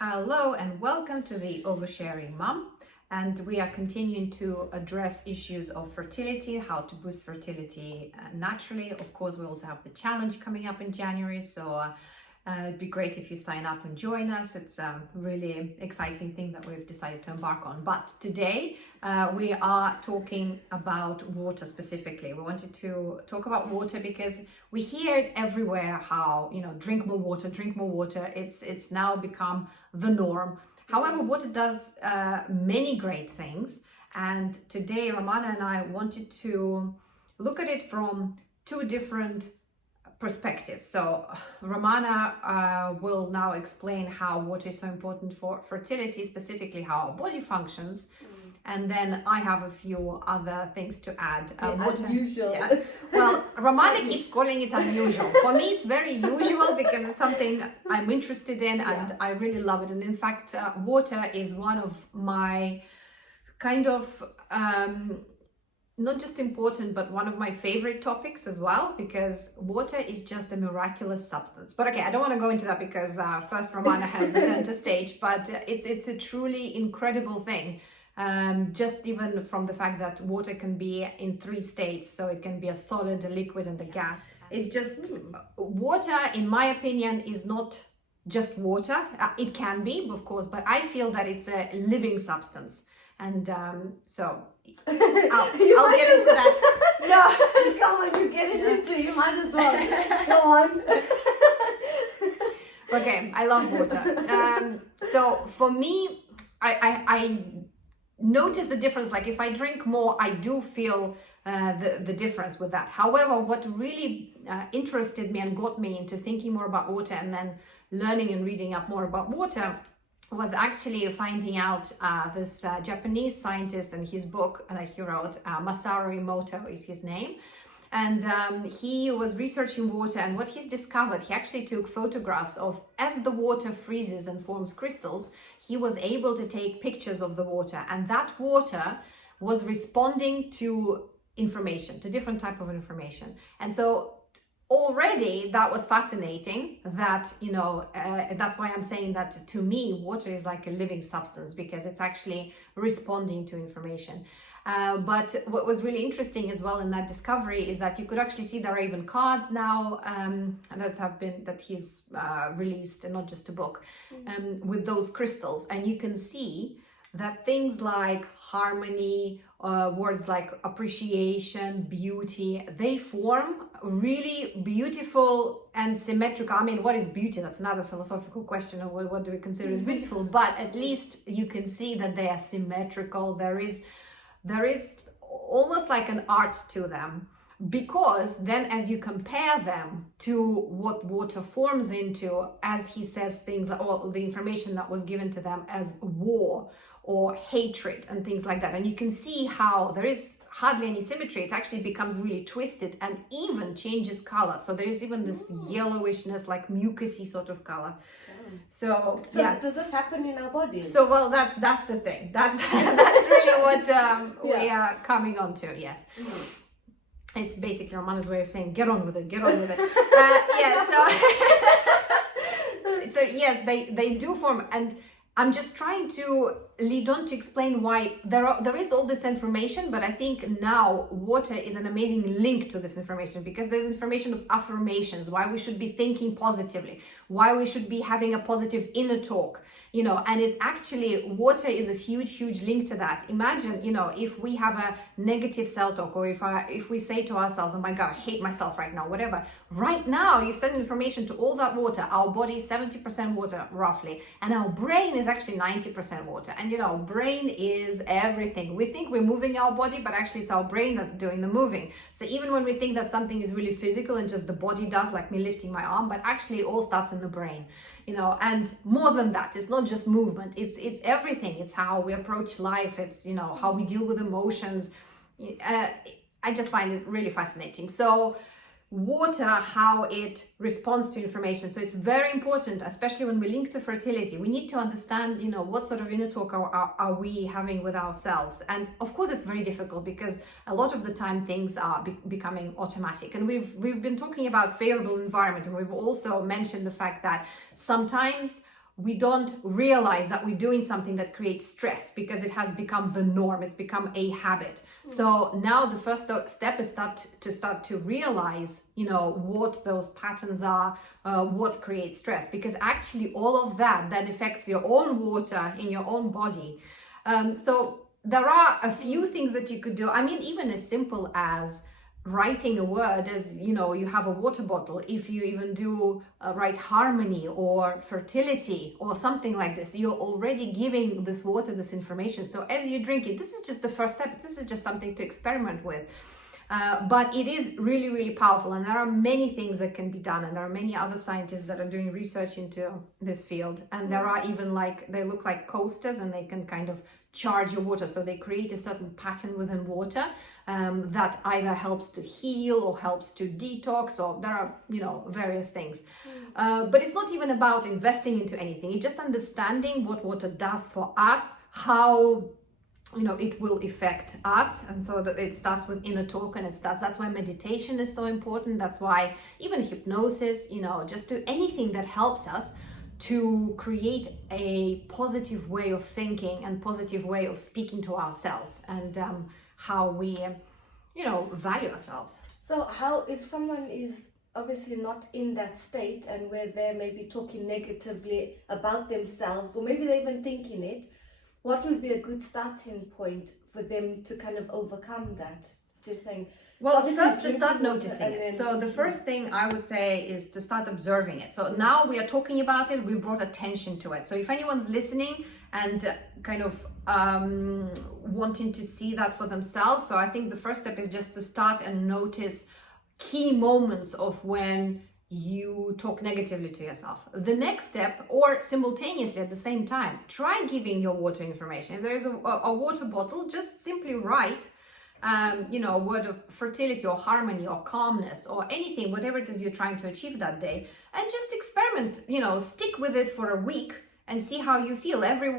Hello and welcome to the Oversharing Mum, and we are continuing to address issues of fertility, how to boost fertility naturally. Of course, we also have the challenge coming up in January, so it'd be great if you sign up and join us. It's a really exciting thing that we've decided to embark on. But today we are talking about water specifically. We wanted to talk about water because we hear it everywhere, how, drink more water, drink more water. It's now become the norm. However, water does many great things. And today, Romana and I wanted to look at it from two different perspectives. So Romana will now explain how water is so important for fertility, specifically how our body functions. And then I have a few other things to add. Water. Unusual. Yeah. Well, Romana keeps calling it unusual. For me, it's very usual because it's something I'm interested in and I really love it. And in fact, water is one of my kind of not just important, but one of my favorite topics as well, because water is just a miraculous substance. But okay, I don't want to go into that because first Romana has the center stage, but it's a truly incredible thing. Just even from the fact that water can be in three states, so it can be a solid, a liquid, and a gas. It's just water, in my opinion, is not just water. It can be, of course, but I feel that it's a living substance. And so I'll get into that. No, come on, you get it into. You might as well. Go on. Okay, I love water. So for me, I notice the difference. Like if I drink more, I do feel the difference with that. However, what really interested me and got me into thinking more about water and then learning and reading up more about water was actually finding out this Japanese scientist and his book that he wrote, Masaru Emoto is his name. And he was researching water, and what he's discovered, he actually took photographs of as the water freezes and forms crystals, he was able to take pictures of the water, and that water was responding to information, to different type of information. And so already that was fascinating, that that's why I'm saying that to me water is like a living substance, because it's actually responding to information. But what was really interesting as well in that discovery is that you could actually see there are even cards now that he's released, and not just a book, with those crystals, and you can see that things like harmony, words like appreciation, beauty, they form really beautiful and symmetrical. I mean, what is beauty? That's another philosophical question of what do we consider as beautiful, but at least you can see that they are symmetrical. There is almost like an art to them, because then as you compare them to what water forms into, as he says things, or the information that was given to them as war or hatred and things like that, and you can see how there is hardly any symmetry. It actually becomes really twisted and even changes color. So there is even this yellowishness, like mucusy sort of color. So yeah. Does this happen in our body? So well, that's the thing. That's really what we are coming on to. Yes. It's basically Romana's way of saying, get on with it, get on with it. So yes, they do form, and I'm just trying to lead on to explain why there is all this information, but I think now water is an amazing link to this information, because there's information of affirmations, why we should be thinking positively, why we should be having a positive inner talk, and it actually, water is a huge link to that. Imagine, if we have a negative self-talk, or if we say to ourselves, oh my God, I hate myself right now, whatever. Right now, you've sent information to all that water. Our body is 70% water, roughly, and our brain is actually 90% water. And brain is everything. We think we're moving our body, but actually it's our brain that's doing the moving. So even when we think that something is really physical and just the body does, like me lifting my arm, but actually it all starts in the brain. And more than that, it's not just movement, it's everything. It's how we approach life, it's how we deal with emotions. I just find it really fascinating. So water, how it responds to information. So it's very important, especially when we link to fertility. We need to understand, what sort of inner talk are we having with ourselves. And of course, it's very difficult because a lot of the time things are becoming automatic. And we've been talking about favorable environment, and we've also mentioned the fact that sometimes we don't realize that we're doing something that creates stress because it has become the norm. It's become a habit. So now the first step is start to realize, you know, what those patterns are, what creates stress, because actually all of that then affects your own water in your own body. So there are a few things that you could do. I mean, even as simple as writing a word, as you know, you have a water bottle. If you even do write harmony or fertility or something like this, you're already giving this water this information. So as you drink it, this is just the first step. This is just something to experiment with. But it is really, really powerful, and there are many things that can be done, and there are many other scientists that are doing research into this field, and there are even, like, they look like coasters, and they can kind of charge your water. So they create a certain pattern within water that either helps to heal or helps to detox, or there are, you know, various things. But it's not even about investing into anything. It's just understanding what water does for us, how, you know, it will affect us. And so that it starts with inner talk, and that's why meditation is so important. That's why even hypnosis, you know, just do anything that helps us to create a positive way of thinking and positive way of speaking to ourselves, and how we, you know, value ourselves. So how, if someone is obviously not in that state, and where they're maybe talking negatively about themselves, or maybe they're even thinking it, what would be a good starting point for them to kind of overcome that, do you think? Well, So first to start drinking water, noticing and it. then- So the first thing I would say is to start observing it. So now we are talking about it, we brought attention to it. So if anyone's listening and kind of wanting to see that for themselves, so I think the first step is just to start and notice key moments of when you talk negatively to yourself. The next step, or simultaneously at the same time, try giving your water information. If there is a water bottle, just simply write you know, a word of fertility or harmony or calmness or anything, whatever it is you're trying to achieve that day, and just experiment, you know, stick with it for a week and see how you feel. Every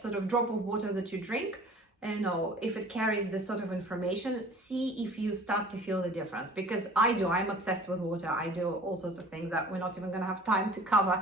sort of drop of water that you drink, you know, if it carries this sort of information, see if you start to feel the difference. Because I'm obsessed with water. I do all sorts of things that we're not even going to have time to cover.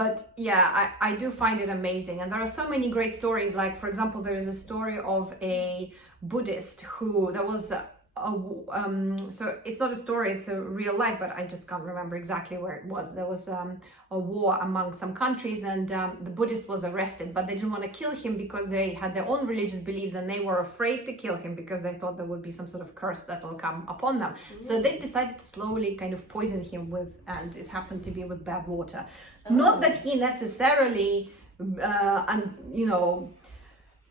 But yeah, I do find it amazing. And there are so many great stories. Like, for example, there is a story of a Buddhist who, there was so it's not a story, it's a real life, but I just can't remember exactly where it was. There was a war among some countries, and the Buddhist was arrested, but they didn't want to kill him because they had their own religious beliefs, and they were afraid to kill him because they thought there would be some sort of curse that will come upon them. So they decided to slowly kind of poison him with, and it happened to be with bad water. Not that he necessarily you know,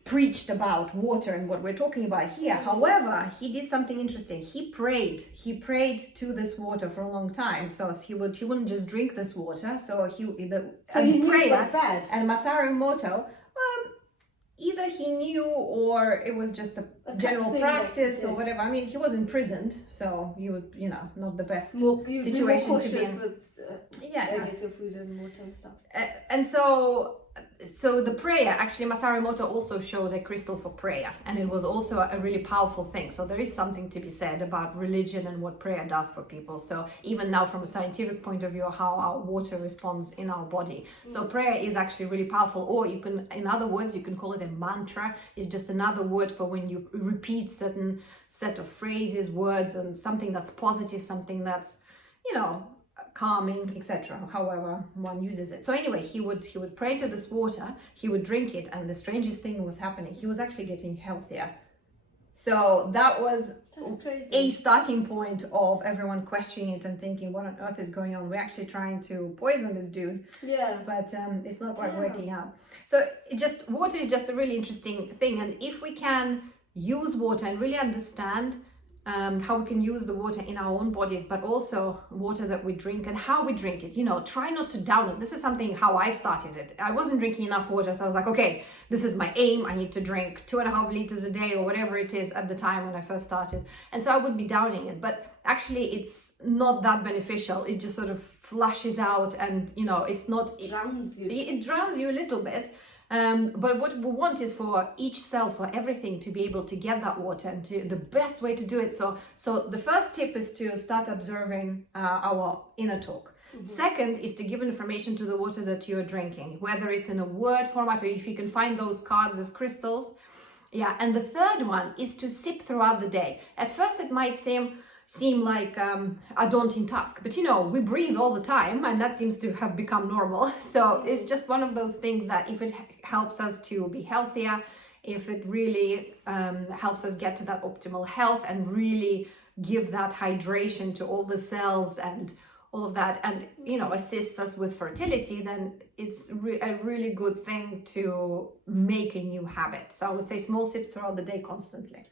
preached about water and what we're talking about here. However, he did something interesting. He prayed to this water for a long time. So he wouldn't just drink this water. So he knew it was bad. And Masaru Emoto, either he knew, or it was just a general practice or whatever. I mean, he was imprisoned, so you would, you know, not the best situation to be in. With, I guess your food and water and stuff. And so the prayer, actually Masaru Emoto also showed a crystal for prayer, and it was also a really powerful thing. So there is something to be said about religion and what prayer does for people. So even now, from a scientific point of view, how our water responds in our body. So prayer is actually really powerful, or you can, in other words, you can call it a mantra. It's just another word for when you repeat certain set of phrases, words, and something that's positive, something that's, you know, calming, etc., however one uses it. So anyway, he would pray to this water, he would drink it, and the strangest thing was happening. He was actually getting healthier. So that's crazy. A starting point of everyone questioning it and thinking, what on earth is going on? We're actually trying to poison this dude. Yeah. But it's not quite working out. So water is just a really interesting thing. And if we can use water and really understand how we can use the water in our own bodies, but also water that we drink and how we drink it, you know, try not to down it. This is something how I started it. I wasn't drinking enough water, so I was like, okay, this is my aim. I need to drink 2.5 liters a day, or whatever it is at the time when I first started. And so I would be downing it, but actually it's not that beneficial. It just sort of flushes out, and you know, it's not, it drowns you. It drowns you a little bit. But what we want is for each cell, for everything, to be able to get that water, and to the best way to do it. So the first tip is to start observing our inner talk. Second is to give information to the water that you're drinking, whether it's in a word format or if you can find those cards as crystals. Yeah, and the third one is to sip throughout the day. At first it might seem like a daunting task, but you know, we breathe all the time and that seems to have become normal. So it's just one of those things that if it helps us to be healthier, if it really helps us get to that optimal health and really give that hydration to all the cells and all of that, and you know, assists us with fertility, then it's a really good thing to make a new habit. So I would say small sips throughout the day constantly.